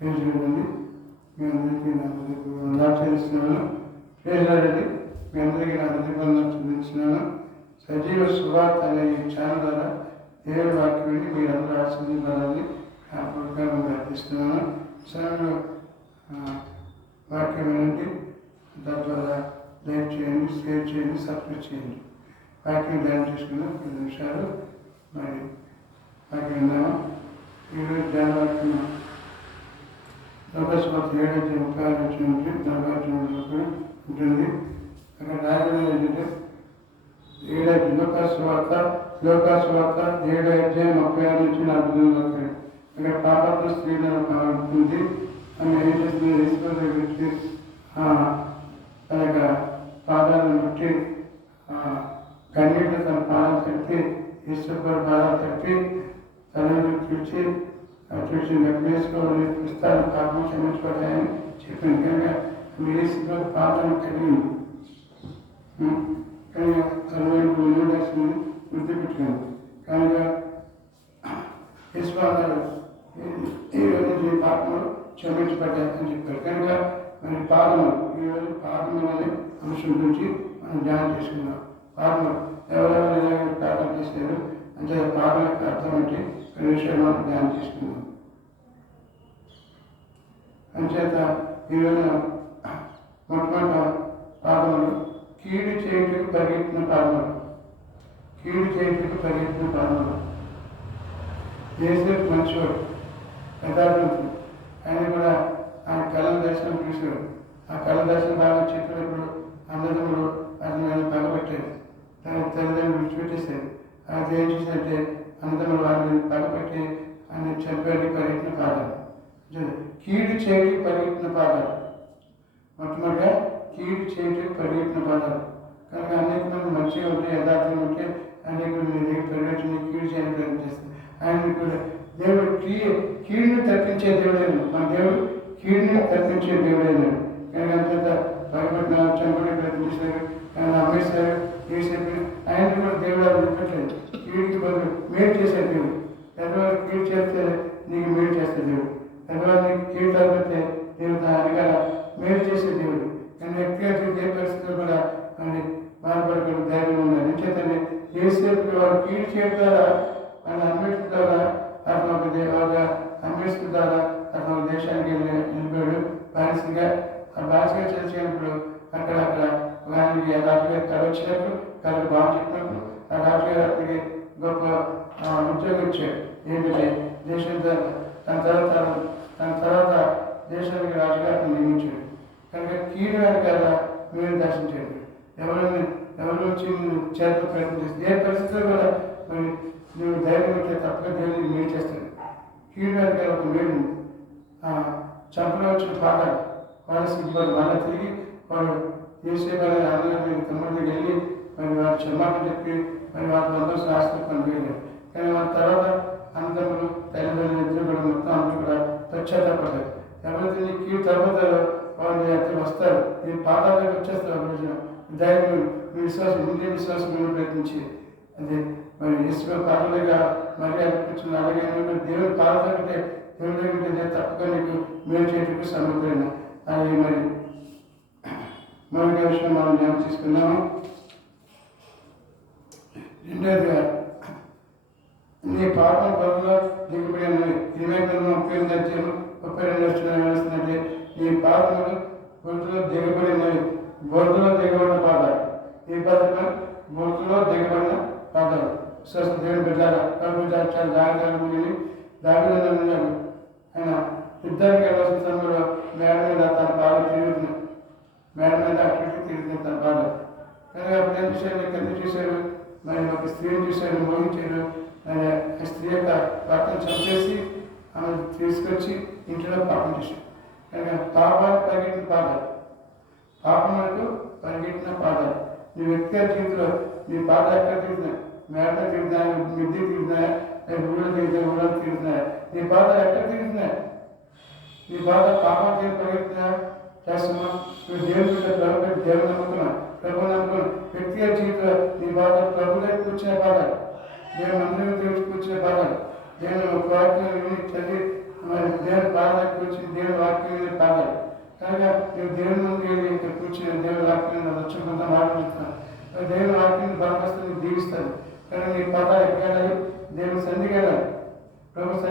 పేజీలండి మీ అందరికీ నా ఆచరిస్తున్నాను. పేజీలండి మీ అందరికీ నా హృదయబంధం చూపించినాను. సజీవ సువార్త అనే ఈ ఛానల్ ద్వారా దేవుడి వాక్యం విని మీరందరూ ఆశీర్వదించాలని జ్ఞాపకంగా ప్రార్థిస్తున్నాను. సమయంలో వాక్యం వినండి, తద్వారా లైక్ చేయండి, షేర్ చేయండి, సబ్స్క్రైబ్ చేయండి. వాక్యం ధ్యానం చేసుకుందాం 10 నిమిషాలు. మరి వాక్యం విన్నాము. ఈరోజు ధ్యాన వాక్యం లోకస్వార్త 7:36 నుంచి 40 ఉంటుంది. అక్కడ రాయబడి ఏంటంటే లోకస్వార్త 7:36 నుంచి 40 అక్కడ పాపత్వ స్త్రీలను ఉంటుంది. ఆమె ఏం చేస్తుంది? ఈశ్వర దగ్గరికి తన యొక్క పాదాలను బట్టి కన్నీళ్ళు తన పాదాలు తప్పి ఈశ్వర పాదాలు తప్పి తనను చూసి నెప్పేసుకోవాలని పుస్తకాలు పాపం క్షమించుకోవడాన్ని చెప్పింది. కనుక మీరు ఈశ్వర పాదాలను కలిగింది. కానీ 60 వృద్ధి పెట్టుకుంది. కనుక ఈశ్వరాలు ఈరోజు పాపములు క్షమించబడ్డాయి అని చెప్పారు. కనుక మరి పాదములు ఈరోజు పాదములు అనే అంశం గురించి మనం ధ్యానం చేసుకున్నాం. పాదములు ఎవరెవరు ప్రార్థన చేశారు అంటే పాదం యొక్క అర్థం అంటే కొన్ని విషయాలు మనం ధ్యానం చేసుకున్నాం. అంచేత ఈరోజు మొట్టమొదటి పాదములు కీడు చేయుటకు పరిగెత్తిన పాదములు. కీడు చేయుటకు పరిగెత్తిన పాదములు. యేసేపు మంచివాడు, యథార్థవంతుడు. ఆయన కూడా ఆయన కళల దర్శనం చూశాడు. ఆ కళ దర్శనం బాగా చెప్పినప్పుడు అన్నదమ్ములు అతను ఆయన పగబట్టారు. తన తల్లిదండ్రులు విడిచిపెట్టేశారు. అది ఏం చేశారంటే అన్నదమ్ములు వారిని పగబెట్టి ఆయన చంపాడు. పరిగెత్తిన పాదాలు. కీడు చేయటికి పరిగెత్తిన పాదాలు. మొట్టమొదటిగా కీడు చేయటికి పరిగెత్తిన పాదాలు. కనుక అనేక మంది మంచిగా ఉంటే యథార్థంగా ఉంటే అనేక మంది పరిగెత్తిన కీడు చేయని ప్రయత్నం చేస్తారు. ఆయన కూడా దేవుడు కీడుని తప్పించే దేవుడైనా మన దేవుడు కీడుని తప్పించే దేవుడైనాడు. కానీ అంత భయపడిన చంపడే ప్రయత్నం చేశారు. ఆయన అమ్మేశారు, చేశారు. ఆయన కూడా దేవుడు వదిలిపెట్టలేదు. కీడుకి బదులు మేలు చేసే దేవుడు. పెద్దవారు కీడు చేస్తే నీకు మేలు చేస్తే దేవుడు. పెద్దవారు నీకు కీడు తగ్గితే దేవుడు అడిగాల మేలు చేసే దేవుడు. కానీ వ్యక్తిగత ఏ పరిస్థితులు కూడా అని బాధపడకుండా ధైర్యం ఉన్నారు. ఎంచేతండి ఏసేపు వారు కీడు చేయడం ద్వారా ఆయన అంబేద్కర్ ద్వారా అతను ఒక అంబేద్కర్ ద్వారా అతను ఒక దేశానికి వెళ్ళిపోయాడు బానిసగా. ఆ బానిసగా చేసినప్పుడు అక్కడ ఆయనకి రాజుగారి కళ వచ్చినప్పుడు కళకు బాగా చెప్పినప్పుడు ఆ రాజుగారు అతనికి గొప్ప ఉద్యోగం ఇచ్చాడు. ఏంటంటే దేశం తన తర్వాత దేశానికి రాజుగా అతను నియమించాడు. కనుక కీడు వెనకాల మీరు దర్శించాడు. ఎవరు వచ్చి చేత ప్రయత్నం చేస్తే ఏ పరిస్థితుల్లో కూడా మరి నువ్వు ధైర్యం ఉంటే తప్పగా దేవుడికి మేలు చేస్తాడు. కీడు వెనకాల ఒక మేలు ఉంది. చంపలో వచ్చిన పాదాలు వాళ్ళ సిగ్గుపడి మళ్ళీ తిరిగి వాడు చేసేవాళ్ళ అన్నగారి తమ్ముడికి వెళ్ళి మరి వాడు క్షమాపణ చెప్పి మరి వాళ్ళ అందరూ శాస్త్రం పనిపోయారు. కానీ వాళ్ళ తర్వాత అన్నదమ్ములు తల్లిదండ్రులు ఇద్దరు కూడా మొత్తం అందరూ కూడా పశ్చాత్తాపడ్డారు. ఎవరైతే నీ కీడు తర్వాత వాళ్ళు అక్కడ వస్తారు, నీ పాదాలకు వచ్చేస్తారు. ఒక రోజున ధైర్యం మీ విశ్వాసం ముందే విశ్వాసం ప్రయత్నించి అది మరి ఈశ్వర పాటలుగా మరి అనిపించింది. అలాగే దేవుని పాటలు కంటే దేవుడి దగ్గర నేను తప్పగా నీకు మేలు చేయటకు సమర్థమైన అది మరి మరొక విషయం మనం జ్ఞాపకం తీసుకున్నాము. రెండోదిగా నీ పాపం పనుల్లో దిగుబడి ఉన్నది. 32 ఏమొస్తుందంటే నీ పాపములు గొంతులో దిగబడి ఉన్నవి. బొంతులో దిగబడిన పాదాలు. ఈ పద్ధతిలో బొంతులో దిగబడిన పాదాలు. స్వస్థ దేవుని బిడ్డారా ప్రభు చాలా జాగ్రత్తగా ఉండి దాబిలో ఉన్నాడు. ఆయన యుద్ధానికి వెళ్ళవలసిన సమయంలో మేడ మీద తన పాదాలు తిరుగుతున్నాయి. మేడ మీద అక్కడికి తిరుగుతుంది తన పాదాలు. కానీ అప్పుడు ఏం చూశారు? కింద చూశారు, మరి ఒక స్త్రీని చూశారు, మోహించారు. ఆ స్త్రీ యొక్క భర్తను చంపేసి ఆమె తీసుకొచ్చి ఇంట్లో పాపం చేశారు. కనుక పాపాలు పరిగెట్టిన పాదాలు, పాపములకు పరిగెట్టిన పాదాలు. నీ వ్యక్తిగత జీవితంలో నీ పాదాలు ఎక్కడ తిరుగుతున్నాయి? మేడ తిరుగుతున్నాయి, మిద్ది తిరుగుతున్నాయి, ఊళ్ళో తిరుగుతాయి, ఊళ్ళో తిరుగుతున్నాయి. నీ పాదాలు ఎక్కడ తిరుగుతున్నాయి? నీ పాదాలు పాపాలు తీరు పరిగెత్తున్నా చేస్తున్నాం. నువ్వు దేవుని ప్రభుత్వ దేవుని నమ్ముకున్నా, ప్రభు నమ్ముకున్నా. వ్యక్తిగత జీవితంలో నీ పాదాలు ప్రభు దగ్గర కూర్చునే పాదాలు, దేవుని అందరూ దేవుడు కూర్చునే పాదాలు. దేవుని ఒక వాక్యం విని చదివి మరి దేవుని పాదాలకు కూర్చుని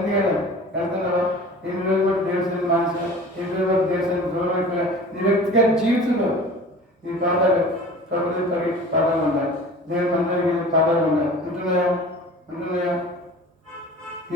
సన్నిధి కదా వెళ్తున్నావా? ఎన్ని రోజులు బట్టి దేవస్థానం మానసా, ఎన్ని రోజులు బట్టి దేవస్థానం దూరం అయిపోయా. నీ వ్యక్తిగత జీవితంలో నీ పాదాలు ప్రభుత్వ పరిగెత్తి పాదాలు ఉండాలి. దేవుని మందిరం పాదాలు ఉండాలి. ఉంటున్నాయా?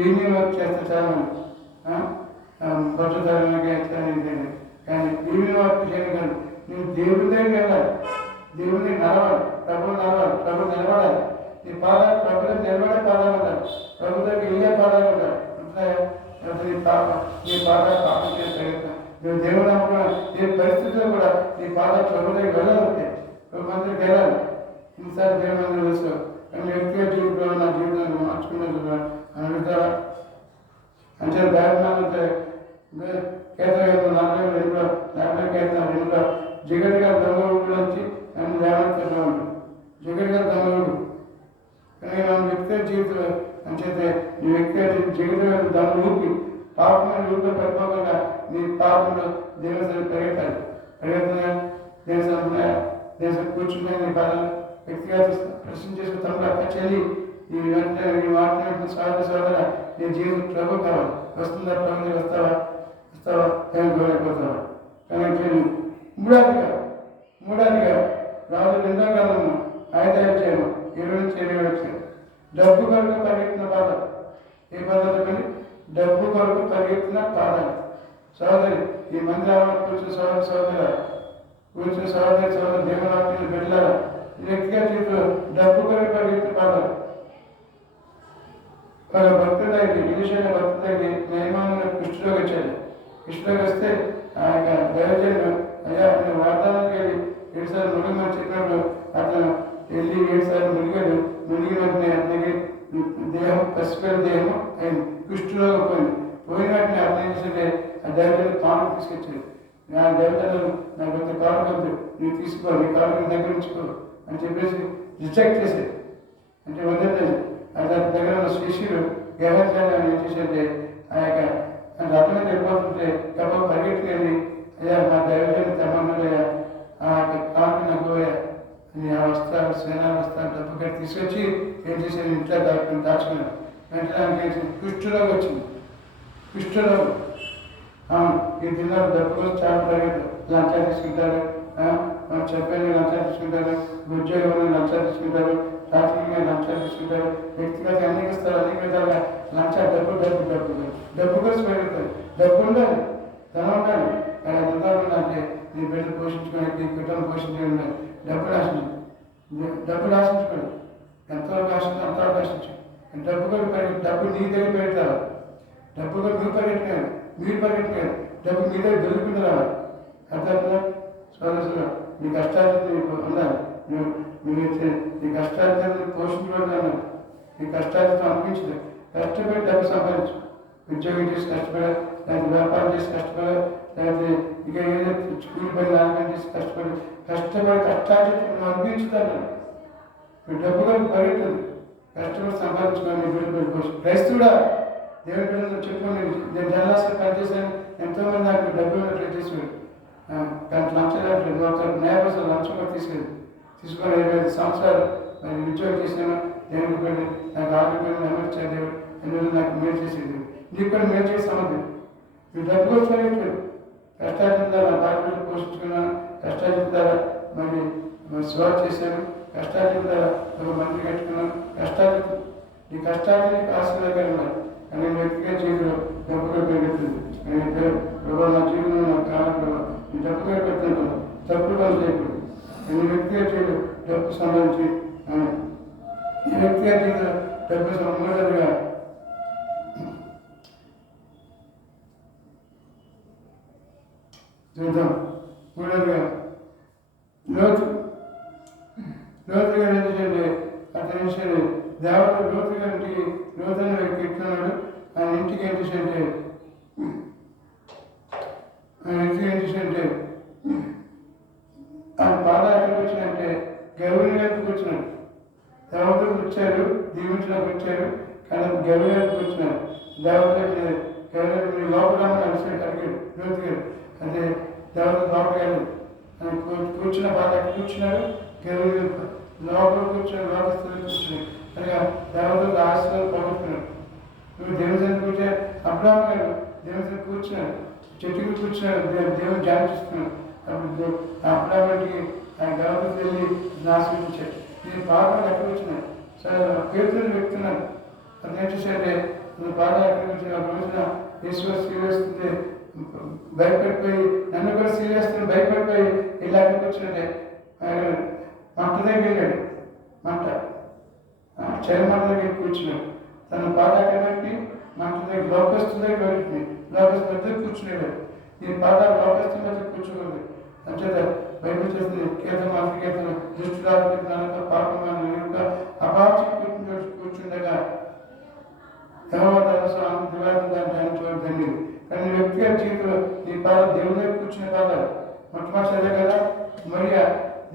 ఈవినింగ్ వర్క్ చేస్తే చాలా భద్రతరంగా చేస్తాను. కానీ ఈవినింగ్ వర్క్ చేయను కాదు. నువ్వు దేవుడి దగ్గరికి వెళ్ళాలి, దేవుడిని నడవాలి, ప్రభు నిలబడాలి. నీ పాదాలు ప్రభుత్వం నిలబడే పాదాలు ఉండాలి, ప్రభు దగ్గర వెళ్ళే పాదాలు ఉండాలి. ఉంటున్నాయా? నీ పాదాలు పాపం చేస్తాయి. నువ్వు దేవుడు నమ్మకం ఏ పరిస్థితుల్లో కూడా నీ పాదాలు ప్రభు దగ్గర వెళ్ళాలంటే ప్రభు మందిరికి వెళ్ళాలి. ఇన్నిసార్లు దేవుడు మందిరం చూస్తావు కానీ వ్యక్తిగత జీవితంలో నా జీవితాన్ని మార్చుకున్నది అని అడుగుతావా? అంటే బ్యాట్మంటే కేంద్ర 42 జగట్గా దొంగ వచ్చి నన్ను లేవనెత్తుతూ ఉంటాడు. జగట్గా దొంగడు కానీ మన వ్యక్తిగత జీవితంలో అంచేతే నీ వ్యక్తిగత జగత్తుగా దాన్ని ఊపి పాపమైన ఊపిలో పడిపోకుండా నీ పాపంలో దేవస్థానం పరిగెత్తున్నాయా? దేవస్థానం కూర్చున్నాయి. నీ బాధలు వ్యక్తిగత ప్రశ్న చేసిన తమ్ముడు అక్క చెల్లి ఈ మాట్లాడిన సోదర నీ జీవితం ప్రభు కావాలి. వస్తుందా? ప్రభు వస్తావా? కోలేకపోతావా? కానీ మూడాదిగా రాజు 2వ గ్రంథము 5వ అధ్యాయము 20-27 వచ్చారు. డబ్బు కొరకు పరిగెత్తిన పాదాలు. ఏ పదాలు కానీ డబ్బు కొరకు పరిగెత్తిన పాదాలు. సోదరి ఈ మందిరంలో కూర్చుని కూర్చుని సోదరి దేవుని బిడ్డలారా, వ్యక్తిగత జీవితంలో డబ్బు కొరకు పరిగెత్తిన పాదాలు. ఒక భక్తుడైతే విదేశీయ భక్తుడైతే నియమాన్ని కృష్ణలోకి వచ్చాడు. కృష్ణలోకి వస్తే ఆ యొక్క దైవజనుడు అయ్యా నేను వాగ్దానానికి వెళ్ళి 7 సార్లు మునిగమని చెప్పినప్పుడు అతను వెళ్ళి 7 సార్లు మునిగాడు. మునిగిన వెంటనే అతనికి దేహం పసిపిల్ల దేహం అయింది, కృష్ణలోకి పోయిన వెంటనే అతను ఏం చేస్తే ఆ దైవజనుడు కానుక తీసుకొచ్చాడు. ఆ దైవజనుడు నాకు కొంత కానుక వద్దు, నువ్వు తీసుకో, నీ కానుక దగ్గర ఉంచుకో అని చెప్పేసి రిజెక్ట్ చేశాడు. అంటే వద్దంటే అతని దగ్గర ఉన్న శిష్యులు గెహజాన్ని ఏం చేసేది ఆ యొక్క రథం మీద వెళ్ళిపోతుంటే కాబట్టి పరిగెట్టుకెళ్ళి అయ్యా మా దైవజన్ని తెమ్మన్నయ్యా ఆ యొక్క కానుక నాకు నీ ఆ వస్త్రాలు సేనా వస్త్రాలు డబ్బు కట్టి తీసుకొచ్చి ఏం చేసేది ఇంట్లో దాచుకున్నాను. వెంటనే కుష్ఠరోగం వచ్చింది. కుష్ఠరోగం ఈ దినాలు డబ్బు కోసం చాలా పరిగెత్తారు, లంచాలు తీసుకుంటారు, మనం చెప్పేది లంచాలు తీసుకుంటారు, ఉద్యోగంలో లంచాలు తీసుకుంటారు, రాజకీయంగా లంచాలు తీసుకుంటారు, వ్యక్తిగత అనేక విధాలుగా లంచాలు డబ్బు కోసం పెరుగుతారు. డబ్బు ఉండాలి, ధనం ఉండాలి, కానీ అంతా ఉండాలంటే నీ బిడ్డలు పోషించుకోవడానికి, నీ కుటుంబం పోషించుకుని ఉండాలి. డబ్బు ఆశించుకోండి, ఎంతవరకు ఆశించి అంతవరకు ఆశించు. డబ్బు నీ దగ్గర పెడతారు, డబ్బు కూడా నువ్వు పరిగెట్టుకోవాలి, మీరు పరిగెట్టుకోవాలి, డబ్బు మీ దగ్గర దొరుకుతుంది రావాలి. అర్థంగా సోదరులు నీ కష్టాలు నీకు ఉండాలి. నీ కష్టాలు పోషించుకోవడం, నీ కష్టాలతో అనిపించదు. కష్టపడి డబ్బు సంపాదించు, ఉద్యోగం చేసి కష్టపడ, లేకపోతే వ్యాపారం చేసి కష్టపడ, లేకపోతే ఇక ఏదో స్కూల్ పని లాభం చేసి కష్టపడి కష్టాలు నువ్వు అనిపించుతాను. నువ్వు డబ్బు కూడా పరిగెత్తదు, కష్టపడి సంపాదించుకోవాలి. బిడ్డలు పోషి క్రైస్తుడా దేవుడి పిల్లలు చెప్పుకోండి. నేను జనాలు పనిచేశాను, ఎంతోమంది నాకు డబ్బులు ఉన్నట్లు చేసేవాడు. కానీ లంచాలు ఒక న్యాయపరుసలు లంచం కూడా తీసుకొని 25 సంవత్సరాలు నేను ఉద్యోగం చేశాను. దేవుడికి వెళ్ళి నాకు ఆరోగ్యం నెమ్మదించాడు దేవుడు, ఎందువల్ల నాకు మేలు చేసేది. నీకు కూడా మేలు చేసి సమర్థం. నువ్వు డబ్బు కోసం పెట్టాడు, కష్టాలు నా బాధ్యతలు పోషించుకున్నాను, కష్టాలు ద్వారా మరి సేవ చేశాను, కష్టాలు ద్వారా ఒక మంత్రి కట్టుకున్నాను. నీ కష్టాలు నీకు ఆశీర్వాదకరంగా ఉన్నాయి. కానీ వ్యక్తిగత జీవితంలో డబ్బుగా పెరుగుతుంది. ప్రభావ నా జీవితంలో నాకు కాలంలో ఈ డబ్బుగా పెడుతున్నాను, తప్పుడు పని చేయకూడదు. నేను వ్యక్తిగత జీవితం డబ్బు సంబంధించి ఈ వ్యక్తిగత జీవితం డబ్బు సంబంధంగా చూద్దాం. మూడవదిగా లోతుగా ఏంటంటే అతని దేవత లోతుగా లోతైన వ్యక్తి ఎట్లున్నాడు. ఆయన ఇంటికి ఏం చేసంటే ఆయన బాధ ఎక్కడికి వచ్చినంటే గౌరీ గారికి వచ్చినాడు. దేవతలకు వచ్చారు, దీవించడానికి వచ్చారు, కానీ గౌరీ గారికి వచ్చినారు. దేవతలకి గౌరీ లోపల కలిసి అడిగాడు లోతుగారు. అదే దేవత లోపలికి ఆయన కూర్చున్న బాధ ఎక్కడ కూర్చున్నారు, గౌరీ లోపల కూర్చున్నారు, లోపల కూర్చున్నారు. అనగా దేవతలకు ఆశీర్వాదం పొందుతున్నాడు. నువ్వు దేవుని కూర్చే అబ్రాహం గారు దేవుడితో కూర్చున్నాడు, చెట్టుకు కూర్చున్నాడు, దేవుని ధ్యానిస్తున్నాడు. అప్పుడు అబ్రాహానికి ఆయన గర్భకు వెళ్ళి ఆశీర్వదించాడు. నేను పాదాలు ఎక్కడ వచ్చినాయి సరే పేరుతో చెప్తున్నాను. అది ఏం చేశాడే, నువ్వు పాదాలు ఎక్కడికి వచ్చిన రోజున ఈశ్వర సీరియస్తుంది భయపడిపోయి, నన్ను కూడా సీరియస్తుంది భయపడిపోయి ఇలా అక్కడికి వచ్చినట్టే మంట దగ్గర వెళ్ళాడు. మంట చైర్మన్ దగ్గర కూర్చున్నాడు. తన పాదాలు బట్టి మంట దగ్గర లోకస్తు దగ్గర పెట్టింది. లోకస్తు మధ్య కూర్చున్నాడు. ఈ పాదాలు లోకస్తు మధ్య కూర్చోకూడదు అంచేత బయటకు చేస్తుంది. కీర్తన కీర్తన దృష్టిరాక పాపం అపాచి కూర్చుండగా ధన్యుడు. కానీ వ్యక్తిగత జీవితంలో నీ పాదాలు దేవుని దగ్గర కూర్చునే పాదాలు మొట్టమొదటి కదా. మరి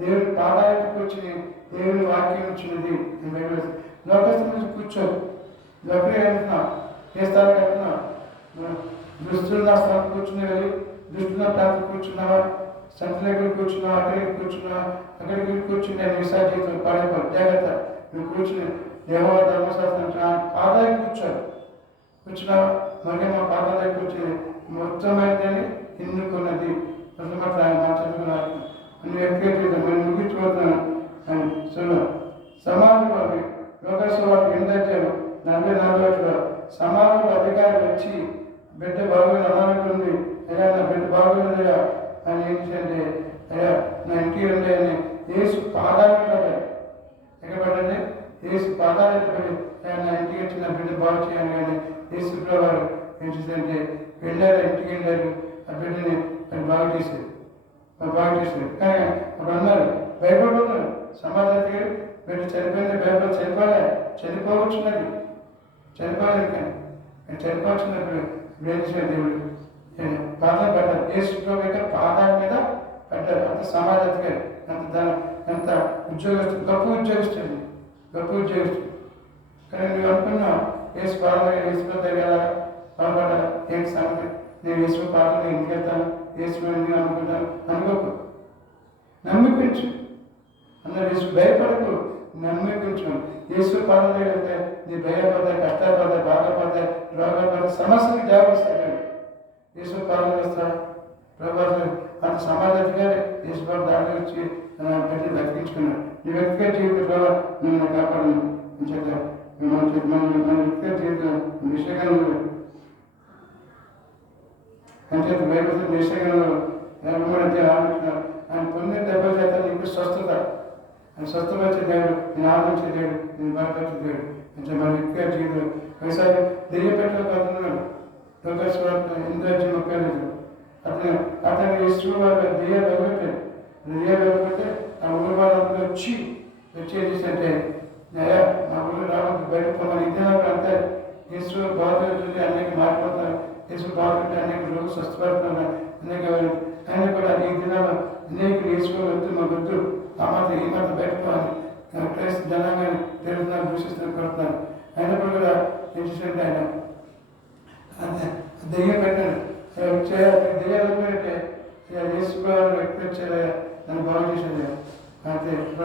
దేవుని పాదాలకు కూర్చుని దేవుని వాక్యం వచ్చినది. లోకస్తు నుంచి కూర్చోదు. లోపలే వెళ్తున్నా, ఏ స్థానం వెళ్తున్నా, దుస్తున్న స్థానం కూర్చునే వెళ్ళి దుస్తున్న ప్రాంతం కూర్చున్నావా, సంత దగ్గర కూర్చున్నావా, అక్కడికి కూర్చున్నావా, అక్కడికి కూర్చుని నేను విశాఖ జీవితం పాడైపోయి జాగ్రత్త. నువ్వు కూర్చుని దేవ ధర్మశాస్త్రం పాదాలకు కూర్చోరు. కూర్చున్నావా, మరి మా పాదాలకు కూర్చుని మొత్తమైనదని ఎన్నుకున్నది. మొట్టమొదటి ఆయన మాట్లాడుకున్నారు. నేను ఎక్కడ మరి ముగించిపోతున్నాను అని చూడ సమాజంలో లోకసభ 8:44 సమాజంలో అధికారులు వచ్చి బిడ్డ బాగుంది అనానికి ఉంది, అయ్యా నా బిడ్డ బాగుందిగా అని ఏంటంటే అయ్యా నా ఇంటికి రండి అని యేసు పాదాలు పడ్డాడు. ఎక్కడ పడండి, యేసు పాదాలు పడి అయ్యా నా ఇంటికి వచ్చి నా బిడ్డ బాగు చేయాలి. కానీ యేసు వారు ఏంటంటే వెళ్ళారు, ఇంటికి వెళ్ళారు, ఆ బిడ్డని అది బాగు చేశారు. కానీ అప్పుడు అన్నారు భయపడుతున్నారు. సమాజానికి బిడ్డ చనిపోయింది, భయపడి చనిపోవచ్చున్నది, చనిపోలేదు. కానీ చనిపోవచ్చున్నప్పుడు ఏం చేశారు, దేవుడు పాదాలు పడ్డారు. యేసు యొక్క పాదాల మీద పడ్డారు. అంత సమాజానికి ఎంత ఉద్యోగస్తుడు, గొప్ప ఉద్యోగస్తుడు, గొప్ప ఉద్యోగస్తుడు. కానీ నువ్వు అనుకున్నావు యేసు పాదాలు వేసుకుంటే కదా బాగుపడాలి. ఏంటి సంగతి, నేను యేసు పాదాలు ఎందుకు వెళ్తాను, యేసు ఎందుకు అనుకుంటాను అనుకోకు, నమ్మిపించు అన్నారు. యేసు భయపడకు, నమ్మిపించు. యేసు పాదాలు వెళ్తే నీ భయపడతాయి, కష్టాలు పడతాయి, బాధపడతాయి, రోగాలు పడతాయి, సమస్యకి జాగ్రత్త. యేసు పాదాలు వేస్తా ప్రభావం అంత సమాజాధికారి యేసు బాబు దాడి వచ్చి పెట్టి దక్కించుకున్నాడు. నీ వ్యక్తిగత జీవిత ప్రభావం నన్ను కాపాడు చేత మన వ్యక్తిగత జీవితం నిశ్చయంగా అంచేత బైబిల్ నిశ్చయంగా ఆలోచిస్తున్నారు. ఆయన పొందిన దెబ్బల చేత నీకు స్వస్థత, ఆయన స్వస్థపరిచే దేవుడు, నేను ఆలోచించే దేవుడు, నేను బలపరిచే దేవుడు. అంటే మన వ్యక్తిగత జీవితం ఒకసారి దెయ్యపెట్టలో కదుతున్నాడు. లోకేశ్వర 8:35 అతను యేసు వారు దెయ్యాలు వెళ్ళిపోతే ఆ ఊరి వాళ్ళందరూ వచ్చేసేసంటే అయ్యా మా ఊరు రావద్దు, బయటకు పోమని. ఇద్దరు అంతే యేసు బాధపడుతుంటే అనేక మారిపోతున్నారు, యేసు బాధపడితే అనేక రోజులు స్వస్థపడుతున్నారు. అనేక ఆయన కూడా ఈ దినాలు అనేక యేసు వద్దు, మా వద్దు, ఆ మాత్రం ఈ మాత్రం బయటపోవాలి క్రైస్త జనాంగాన్ని తెలుగుతున్నారు, దూషిస్తున్నారు, కొడుతున్నారు. అయినప్పుడు కూడా ఏం చేసినట్టు ఆయన దెయ్యం పెట్టాడు. దెయ్యాలు అంటే యేసు వ్యక్తి వచ్చారా నన్ను బాగు చేసేది అయితే ఇప్పుడు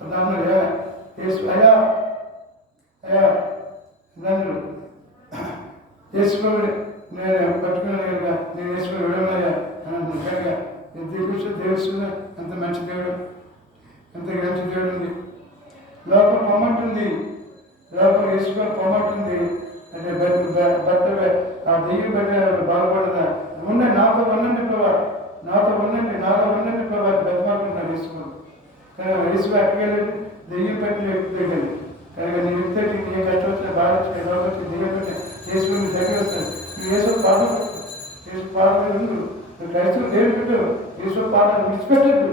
అన్నారు యేసు అయ్యా అయ్యా నన్ను యేసుకుని నేను పట్టుకున్నాను కనుక నేను యేసుకుని విడమయ్యా అని అంటున్నాను. కనుక దేవుడు దేవుడు ఎంత మంచి దేవుడు, ఎంత మంచి దేవుడు ఉంది. లోపల పొమ్మంటుంది, లోపల యేసుకుని పొమ్మంటుంది అంటే భర్త ఆ దెయ్యం పెట్టారు బాగుపడదా ఉండండి, నాతో ఉండండి ప్రభా, నాతో ఉండండి, నాలో ఉండండి ప్రభా బతిమాలుకుంటున్నాను యేసు. కానీ యేసు అక్కడికి వెళ్ళండి, దెయ్యం పెట్టిన వ్యక్తి దగ్గర. కనుక నీ వ్యక్తి నీ కష్టం వచ్చిన బాధ వచ్చిన రోగం వచ్చి దెయ్యం పెట్టి యేసుకుని దగ్గర వస్తాను. నువ్వు యేసు పాదం, యేసు పాదం ఉండు, నువ్వు క్రైస్తవులు దేవుడు పెట్టు, యేసు పాదాలు విడిచిపెట్టద్దు,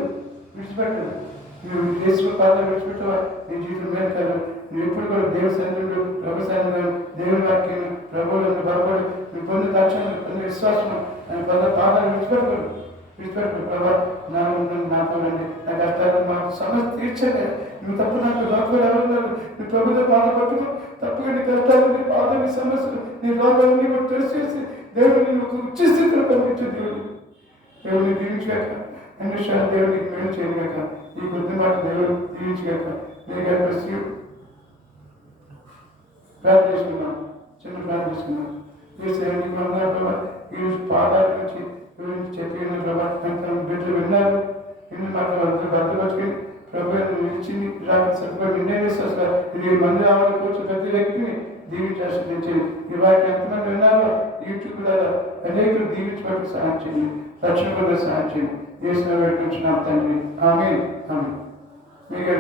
నువ్వు యేసు పాదాలు విడిచిపెట్టవా నీ జీవితం మేలు కాదు. నువ్వు ఎప్పుడు కూడా దేవుడి సన్నిధిలో, ప్రభు సన్నిధిలో, దేవుని వాక్యం ప్రభువులను బలపడి నువ్వు పొందే లక్ష్యం, పొందే విశ్వాసం, ఆయన పొందే పాదాలు విడిచిపెట్టుకోడు. ప్రభా నాతో రండి, నా కష్టాలు మాకు సమస్య తీర్చలే, నువ్వు తప్పు నాకు లోపల ఎవరున్నారు, నువ్వు ప్రభుత్వ పాద పట్టుకో, తప్పుగా నీ కష్టాలు, నీ బాధ, నీ సమస్యలు, నీ రోగాలు నీకు తెలిసేసి దేవుడు నేను ఒక ఉచ్చ స్థితిలో పంపించే దేవుడు. దేవుడిని దీవించగాక, అన్ని విషయాలు దేవుడికి మేలు చేయగాక, ఈ కొద్ది మాట దేవుడు దీవించగాక. నీ గారు ప్రార్థన చేసుకున్నాం, చిన్న ప్రార్థన చేసుకున్నాం. మీ సైనికులు ఉన్నారు ప్రభా, ఈరోజు పాదాల నుంచి చెప్పి ప్రభా తన బిడ్డలు విన్నారు. నిన్ను మాకు భద్రపరుచుకుని ప్రభు నిలిచింది సత్తుపడి నిన్నే వేస్తారు. ఇది మంది రావాలి కూర్చో ప్రతి వ్యక్తిని దీవించి ఆశ్రయించండి. ఇవాళ ఎంతమంది విన్నారో యూట్యూబ్ ద్వారా అనేకులు దీవించబట్టి సహాయం చేయండి, రక్షణ సహాయం చేయండి. చేసిన పెట్టుకుంటున్నాం తండ్రి. ఆమేన్. ఆమేన్. మీకే